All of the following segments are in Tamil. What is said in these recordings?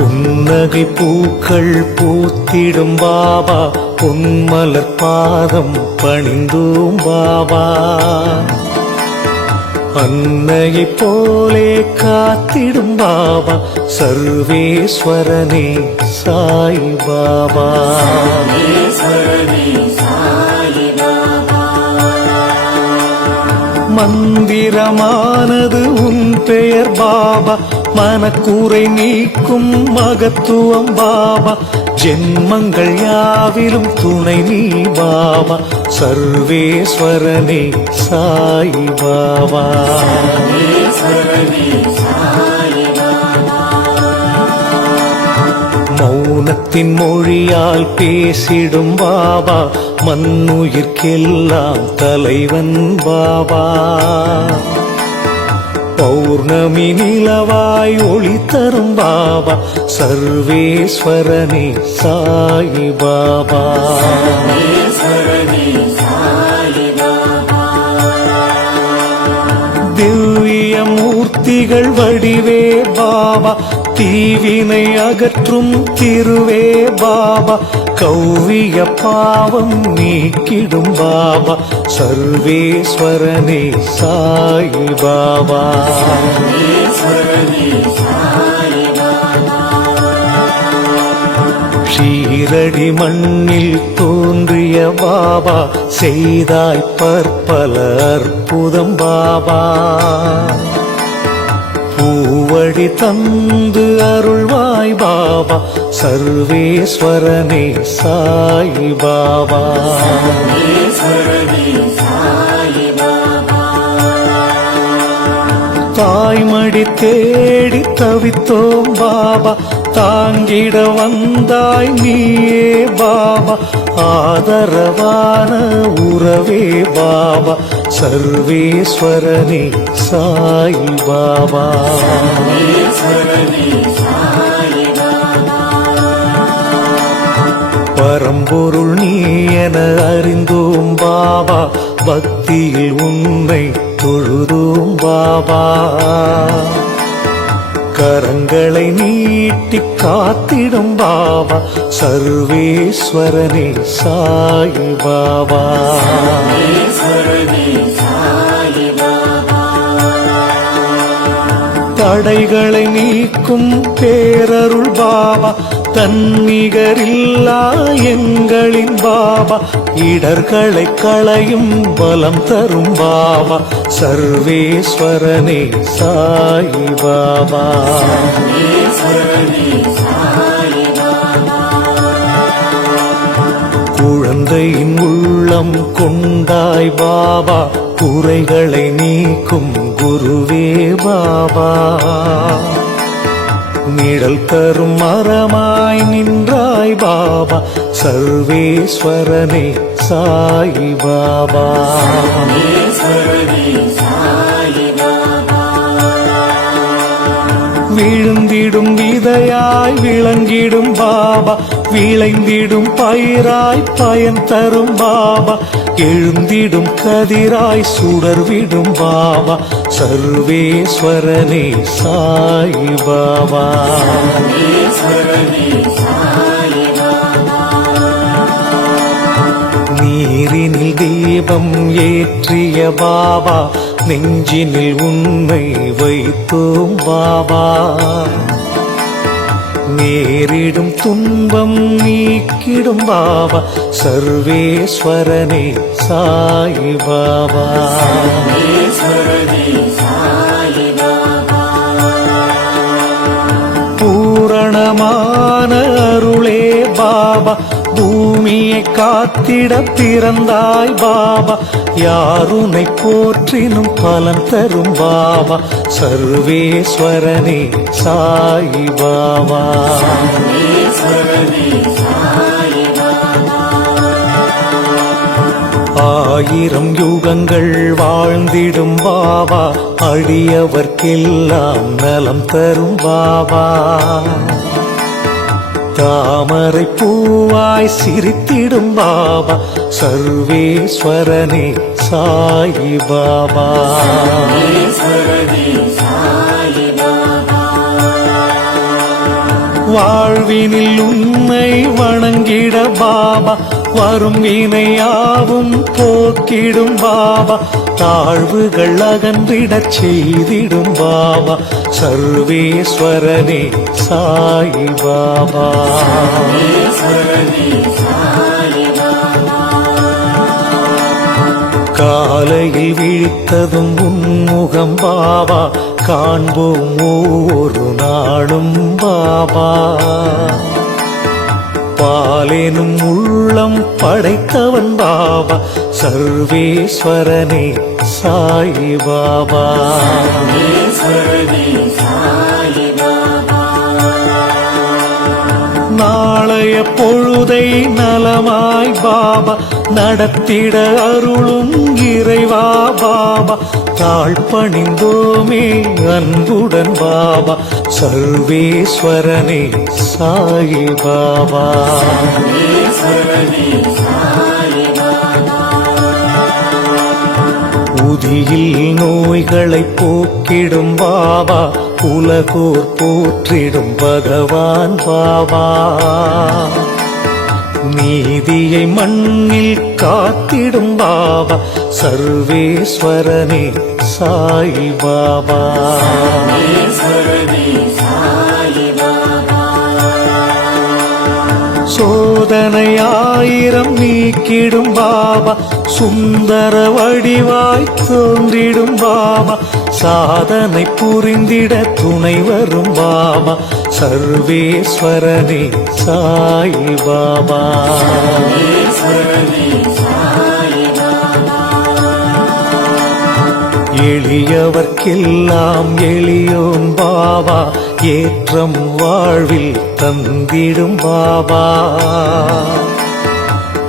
புன்னகை பூக்கள் பூத்திடும் பாபா, பொன்மலர் பாதம் பணிந்தோம் பாபா. அன்னையை போலே காத்திடும் பாபா, சர்வேஸ்வரனே சாய் பாபா. மந்திரமானது உன் பெயர் பாபா, மனக்கூரை நீக்கும் மகத்துவம் பாபா. ஜென்மங்கள் யாவிலும் துணை நீ பாபா, சர்வேஸ்வரனே சாய் பாபா. மௌனத்தின் மொழியால் பேசிடும் பாபா, மண்ணுயிர்க்கெல்லாம் தலைவன் பாபா. பௌர்ணமி நிலவாய் ஒளி தரும் பாபா, சர்வேஸ்வரனே சாய் பாபா. திவ்ய மூர்த்திகள் வடிவே பாபா, தீவினை அகற்றும் திருவே பாபா. கௌவிய பாவம் நீக்கிடும் பாபா, சர்வேஸ்வரனே சாய் பாபா. ஷீரடி மண்ணில் தோன்றிய பாபா, செய்தாய் பற்பல அற்புதம் பாபா. பூவடி தந்து அருள்வாய் பாபா, சர்வேஸ்வரனே சாய் பாபா. தாய்மடி தேடி தவித்தோம் பாபா, தாங்கிட வந்தாய் நீயே பாபா. ஆதரவான உறவே பாபா, சர்வேஸ்வரனே சாய் பாபா. பரம்பொருள் நீ என அறிந்தோம் பாபா, பக்தியில் உன்னை தொழுதோம் பாபா. கரங்களை நீட்டி காத்திடும் பாபா, சர்வேஸ்வரனே சாய் பாபா. தடைகளை நீக்கும் பேரருள் பாபா, தன்னிகரில்லா எங்களின் பாபா. இடர்களை களையும் பலம் தரும் பாபா, சர்வேஸ்வரனே சாய் பாபா. குழந்தையின் உள்ளம் கொண்டாய் பாபா, குறைகளை நீக்கும் குருவே பாபா. நிழல் தரும் மரமாய் நின்றாய் பாபா, சர்வேஸ்வரனே சாய் பாபா. விழுந்திடும் விதையாய் விளங்கிடும் பாபா, விளைந்திடும் பயிராய் பயன் தரும் பாபா. எழுந்திடும் கதிராய் சுடர்விடும் பாபா, சர்வேஸ்வரனே சாய் பாபா. நீரினில் தீபம் ஏற்றிய பாபா, நெஞ்சினில் உன்னை வைத்தோம் பாபா. நேரிடும் துன்பம் நீக்கிடும் பாபா, சர்வேஸ்வரனே சாய் பாபா. பூரணமான அருளே பாபா, பூமியை காத்திட பிறந்தாய் பாபா. யாருனை போற்றினும் பலன் தரும் பாபா, சர்வேஸ்வரனே சாய் பாபா. ஆயிரம் யுகங்கள் வாழ்ந்திடும் பாபா, அடியவர்க்கெல்லாம் நலம் தரும் பாபா. தாமரை பூவாய் சிரித்திடும் பாபா, சர்வேஸ்வரனே சாய் பாபா. வாழ்வினில் உன்னை வணங்கிட பாபா வரும் வினையாவும் போக்கிடும் பாபா தாழ்வுகள் அகன்றிடச் செய்திடும் பாபா சர்வேஸ்வரனே சாயி பாபா காலையில் விழித்ததும் உன்முகம் பாபா காண்போம் ஒவ்வொரு நாளும் பாபா பாலேனும் உள்ளம் படைத்தவன் பாபா சர்வேஸ்வரனே சாயி பாபா நாளைய பொழுதை நலமாய் பாபா நடத்திட அருளும் இறைவா பாபா தாழ்பணிந்தோமே அன்புடன் பாபா சர்வேஸ்வரனே சாயி பாபா உதியில் நோய்களை போக்கிடும் பாபா உலகோர் போற்றிடும் பகவான் பாபா நீதியை மண்ணில் காத்திடும் பாபா சர்வேஸ்வரனே சாயி பாபா சோதனையாயிரம் நீக்கிடும் பாபா சுந்தர வடிவாய் தோன்றிடும் பாபா சாதனை புரிந்திட துணை வரும் பாபா சர்வேஸ்வரனே சாயி பாபா எளியவர்க்கெல்லாம் எளியோன் பாபா ஏற்றம் வாழ்வில் தந்திடும் பாபா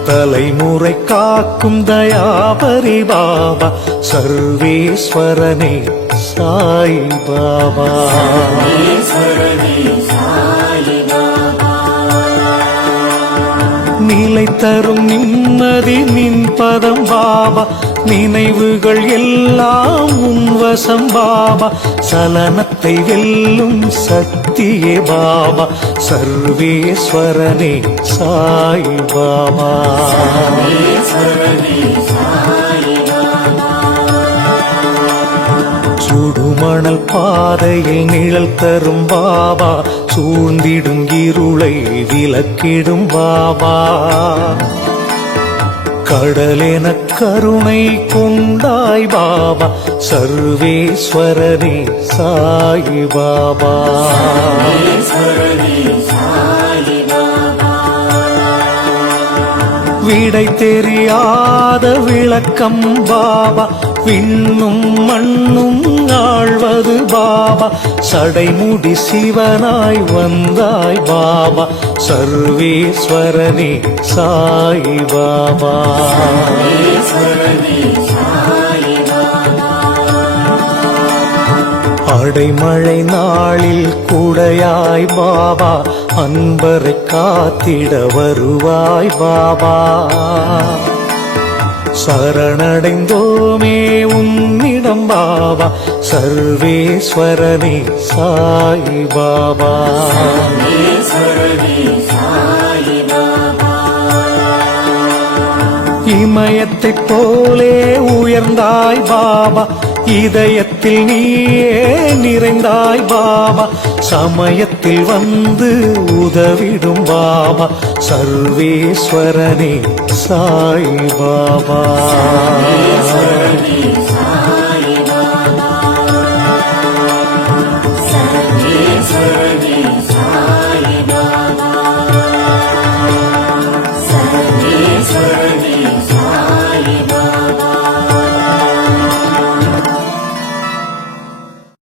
தலைமுறை காக்கும் தயாபரி பாபா சர்வேஸ்வரனே சாயி பாபா நிலை தரும் நிம்மதி நின் பதம் பாபா நினைவுகள் எல்லாம் உன்வசம் பாபா சலனத்தை வெல்லும் சக்தியே பாபா சர்வேஸ்வரனே சாயி பாபா சுடுமணல் பாதையில் நிழல் தரும் பாபா சூழ்ந்திடும் இருளை விலக்கிடும் பாபா கடலென கருணை கொண்டாய் பாபா சர்வேஸ்வரனே சாயி பாபா விடை தெரியாத விளக்கம் பாபா விண்ணும் மண்ணும் ஆழ்வது பாபா சடைமுடி சிவனாய் வந்தாய் பாபா சர்வேஸ்வரனே சாயி பாபா அடைமழை நாளில் குடையாய் பாபா அன்பரை காத்திட வருவாய் பாபா சரணடைந்தோமே உன்னிடம் பாபா சர்வேஸ்வரனே சாயி பாபா இமயத்தைப் போலே உயர்ந்தாய் பாபா இதயத்தில் நீயே நிறைந்தாய் பாபா சமயத்தில் வந்து உதவிடும் பாபா சர்வேஸ்வரனே சாயி பாபா